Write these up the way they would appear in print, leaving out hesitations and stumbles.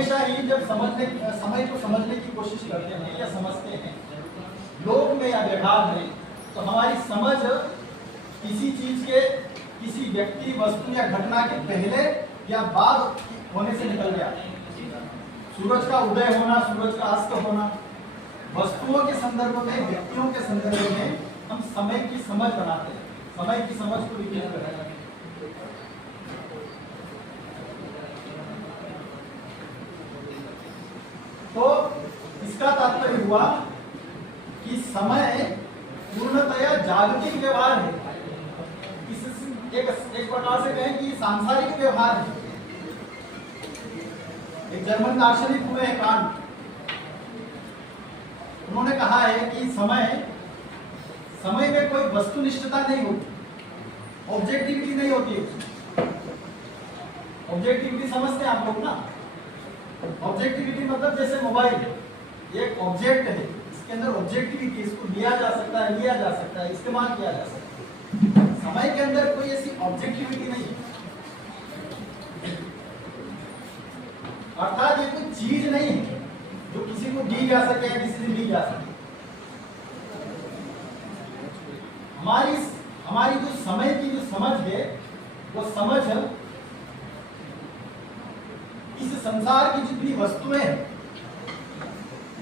हमेशा ही जब समय को समझने की कोशिश करते हैं या समझते हैं लोक में या व्यवहार में, तो हमारी समझ किसी चीज के, किसी व्यक्ति, वस्तु या घटना के पहले या बाद होने से निकल गया। सूरज का उदय होना, सूरज का अस्त होना, वस्तुओं के संदर्भ में, व्यक्तियों के संदर्भ में हम समय की समझ बनाते हैं, समय की समझ को विकसित करते हैं। तो इसका तात्पर्य हुआ कि समय पूर्णतया जागतिक व्यवहार है। एक प्रकार से कहें कि सांसारिक व्यवहार है। एक जर्मन दार्शनिक हुए हैं कांट, उन्होंने कहा है कि समय में कोई वस्तुनिष्ठता नहीं होती, ऑब्जेक्टिविटी नहीं होती है। ऑब्जेक्टिविटी समझते हैं आप लोग ना? ऑब्जेक्टिविटी मतलब जैसे मोबाइल एक ऑब्जेक्ट है, इसके अंदर ऑब्जेक्टिविटी, इसको लिया जा सकता है, इस्तेमाल किया जा सकता है। समय के अंदर कोई ऐसी ऑब्जेक्टिविटी नहीं है, अर्थात ये कोई चीज नहीं है जो किसी को दी जा सके या किसी से ली जा सके। हमारी जो समय की जो समझ है, वो समझ इस संसार की जितनी वस्तुएं हैं,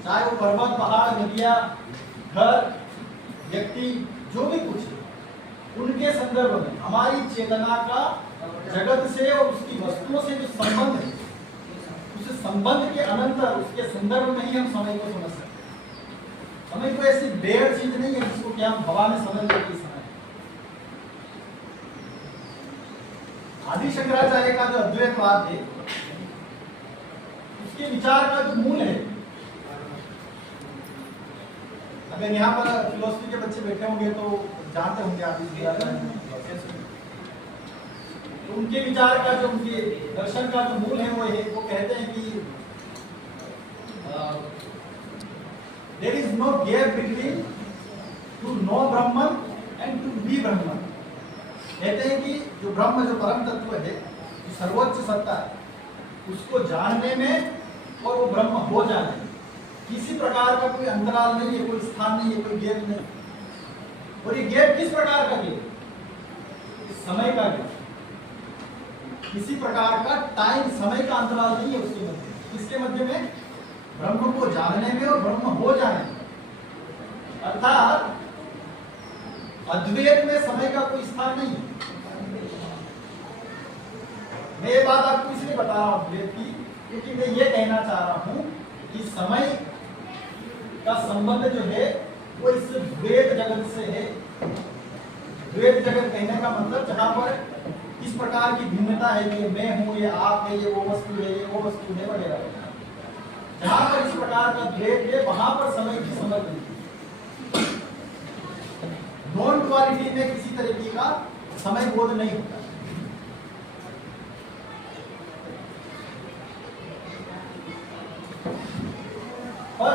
चाहे वो पर्वत, पहाड़, नदियां, घर, व्यक्ति, जो भी कुछ है, उनके संदर्भ में हमारी चेतना का जगत से और उसकी वस्तुओं से जो संबंध है, उस संबंध के अनंतर, उसके संदर्भ में ही हम समय को समझ सकते हैं। समय कोई ऐसी बेयर चीज नहीं है जिसको कि हम हवा में समझ लेते समय। आदि शंकराचार्य का जो अद्वैतवाद है, उसके विचार का जो मूल है, अगर यहाँ पर फिलोसफी के बच्चे बैठे होंगे तो जानते होंगे आप इस तो उनके विचार का जो, उनके दर्शन का जो मूल है, वो कहते हैं कि there is no gap between to know Brahman and to be Brahman. कहते हैं कि जो ब्रह्म, जो परम तत्व है, जो सर्वोच्च सत्ता है, उसको जानने में और वो ब्रह्म हो जाने में किसी प्रकार का कोई अंतराल नहीं है, कोई स्थान नहीं है, कोई गैप नहीं। और ये गैप किस प्रकार का गैप? समय का गैप। किसी प्रकार का टाइम, समय का अंतराल नहीं है उसके मध्य। इसके मध्य में ब्रह्म को जानने में और ब्रह्म हो जाने में, अर्थात अद्वैत में समय का कोई स्थान नहीं है। मैं ये बात आपको इसलिए बता रहा हूं अद्वैत की, क्योंकि मैं ये कहना चाह रहा हूं कि समय का संबंध जो है वो इस द्वैत जगत से है। द्वैत जगत कहने का मतलब जहां पर इस प्रकार की भिन्नता है कि मैं हूं, ये आप है, ये वो वस्तु है, ये वो वस्तु है वगैरह। जहां पर इस प्रकार का द्वैत है, वहां पर समय की समझ नहीं। नॉन क्वालिटी में किसी तरीके का समय बोध नहीं होता। और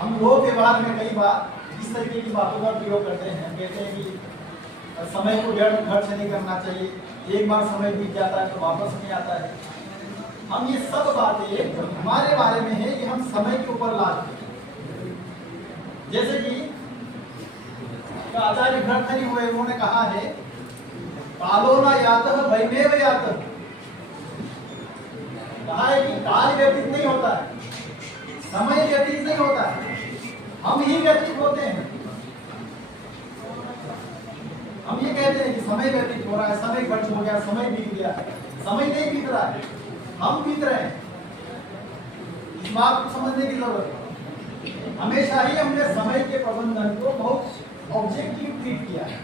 हम लोग व्यवहार में कई बार इस तरीके की बातों का प्रयोग करते हैं, कहते हैं कि समय को व्यर्थ खर्च नहीं करना चाहिए, एक बार समय बीत जाता है तो वापस नहीं आता है। हम ये सब बातें हमारे बारे में है कि हम समय के ऊपर लाते हैं। जैसे कि आचार्य भर्तृहरि हुए, उन्होंने कहा है कालो न यातः वैमेव यातः। कहा है कि काल व्यतीत नहीं होता है, समय व्यतीत नहीं होता है, हम ही व्यतीत होते हैं। हम ये कहते हैं कि समय व्यतीत हो रहा है, समय खर्च हो गया, समय बीत गया। समय नहीं बीत रहा है, हम बीत रहे हैं। इस बात को समझने की जरूरत है। हमेशा ही हमने समय के प्रबंधन को बहुत ऑब्जेक्टिव ट्रीट किया है।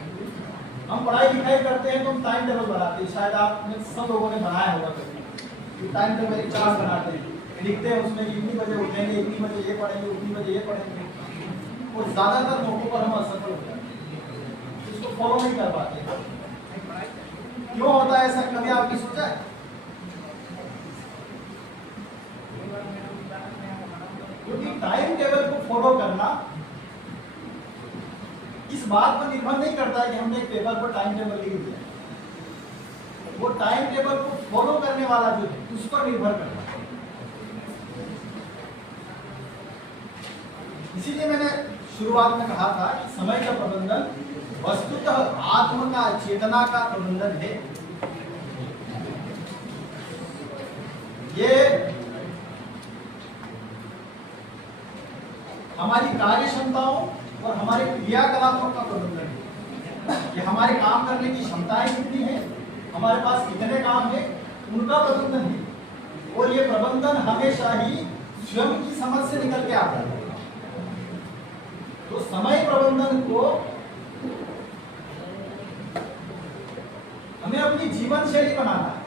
हम पढ़ाई लिखाई करते हैं तो हम टाइम टेबल बनाते हैं, शायद आपने सब लोगों ने बनाया होगा कभी। टाइम टेबल एक चार्ट बनाते हैं, लिखते हैं उसमें इतनी बजे उठेंगे, इतनी बजे ये पढ़ेंगे, उतनी बजे ये पढ़ेंगे। और ज्यादातर मौकों पर हम असफल होते हैं, इसको फॉलो नहीं कर पाते। क्यों होता है ऐसा, कभी आपने सोचा है? क्योंकि टाइम टेबल को फॉलो करना इस बात पर निर्भर नहीं करता है कि हमने एक पेपर पर टाइम टेबल लिख दिया। वो टाइम टेबल को फॉलो करने वाला जो है उस पर निर्भर करता है। इसीलिए मैंने शुरुआत में कहा था कि समय का प्रबंधन वस्तुतः आत्म का, चेतना का प्रबंधन है। ये हमारी कार्य क्षमताओं और हमारे क्रियाकलापों का प्रबंधन है। ये हमारे काम करने की क्षमताएं कितनी है, हमारे पास कितने काम है, उनका प्रबंधन है। और ये प्रबंधन हमेशा ही स्वयं की समझ से निकल के आता है। तो समय प्रबंधन को हमें अपनी जीवन शैली बनाना है।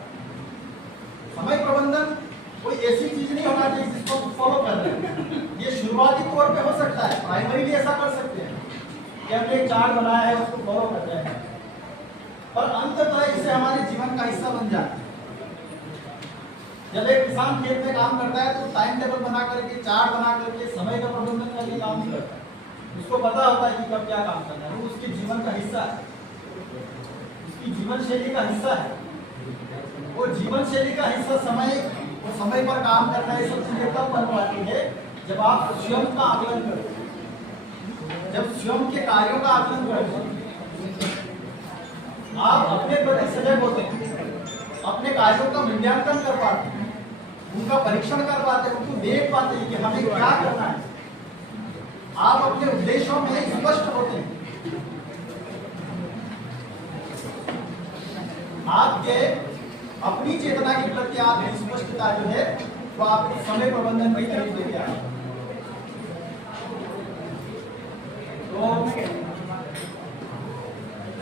समय प्रबंधन कोई ऐसी चीज नहीं होना चाहिए जिसको फॉलो कर रहे हैं। ये शुरुआती तौर पे हो सकता है, प्राइमरी ऐसा कर सकते हैं कि हमने एक चार्ट बनाया है उसको फॉलो कर रहे हैं, पर अंततः इसे हमारे जीवन का हिस्सा बन जाता है। जब एक किसान खेत में काम करता है तो टाइम टेबल बना करके, चार्ट बना करके समय का प्रबंधन करके काम नहीं करता है। उसको पता होता है कि कब क्या काम करना है, वो उसके जीवन का हिस्सा है, उसकी जीवन शैली का हिस्सा है। वो जीवन शैली का हिस्सा समय और समय पर काम करना, ये सब चीजें तब बन पाती है जब आप स्वयं का आकलन करें, जब स्वयं के कार्यों का आकलन करें, आप अपने प्रति सजग होते हैं, अपने कार्यों का मूल्यांकन कर पाते हैं, उनका परीक्षण कर पाते हैं, उनको देख पाते हैं कि हमें क्या करना है। आप अपने उद्देश्यों में स्पष्ट होते हैं। आपके अपनी चेतना के प्रति आपकी स्पष्टता जो है वो आपको समय प्रबंधन की तरफ लेके आए। तो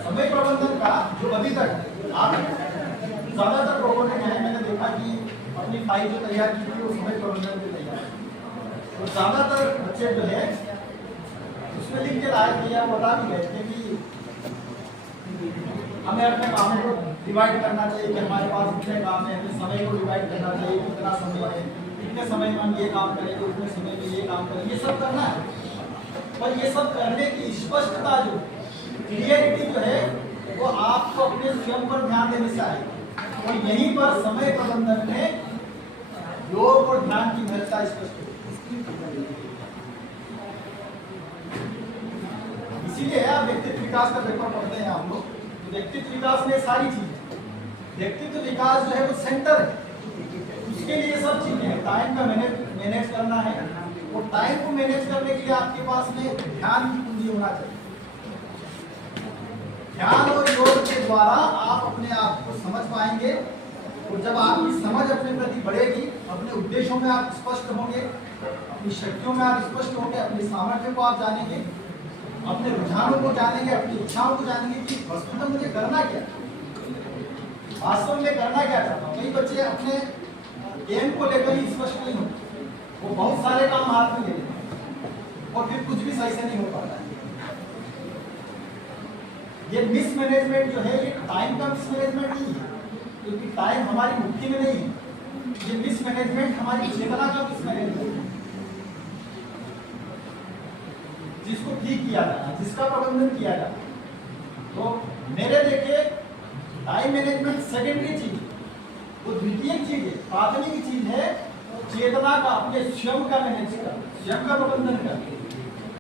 समय प्रबंधन का जो अभी तक आप ज्यादातर लोगों ने मैंने देखा कि अपनी फाइल जो तैयार की थी वो समय प्रबंधन की तैयार, तो ज्यादातर बच्चे जो है उसमें लिख के लाए थे या बता भी गए थे कि हमें अपने कामों को डिवाइड करना चाहिए कि हमारे पास इतने काम है, हमें समय को डिवाइड करना चाहिए, कितना समय है, इतने समय में हम ये काम करेंगे, उतने समय में ये काम करेंगे, ये सब करना है। पर ये सब करने की स्पष्टता जो क्लियरिटी जो है वो आपको अपने स्वयं पर ध्यान देने से आएगी। और यहीं पर समय प्रबंधन में योग और ध्यान की महत्ता स्पष्ट होगी। इसीलिए आप व्यक्तित्व विकास का पेपर पढ़ते हैं आप लोग, व्यक्तित्व विकास में सारी चीज, व्यक्तित्व विकास जो है वो सेंटर है, उसके लिए सब चीजें हैं। टाइम का मैनेज करना है, और टाइम को मैनेज करने के लिए आपके पास में ध्यान की पूंजी होना चाहिए। ध्यान और योग के द्वारा आप अपने आप को समझ पाएंगे, और जब आपकी समझ अपने प्रति बढ़ेगी, अपने उद्देश्यों में आप स्पष्ट होंगे, अपनी शक्तियों में आप स्पष्ट होंगे, अपने सामर्थ्य को आप जानेंगे, अपने रुझानों को जानेंगे, अपनी इच्छाओं को जानेंगे कि वस्तुतः मुझे करना क्या, वास्तव में करना क्या चाहता हूँ। कई बच्चे अपने एम को लेकर ही स्पष्ट नहीं होते, वो बहुत सारे काम हाथ में ले लेते हैं और फिर कुछ भी सही से नहीं हो पाता है। ये मिसमैनेजमेंट जो है ये टाइम का मिसमैनेजमेंट नहीं है, क्योंकि टाइम हमारी मुट्ठी में नहीं है। ये मिसमैनेजमेंट हमारी चेतना का मिसमैनेजमेंट है, जिसको ठीक किया जाना, जिसका प्रबंधन किया जाना। तो मेरे देखे टाइम मैनेजमेंट सेकेंडरी चीज, वो द्वितीय चीज है, प्राथमिक चीज है चेतना का, अपने स्वयं का मैनेज करना, स्वयं का प्रबंधन करना।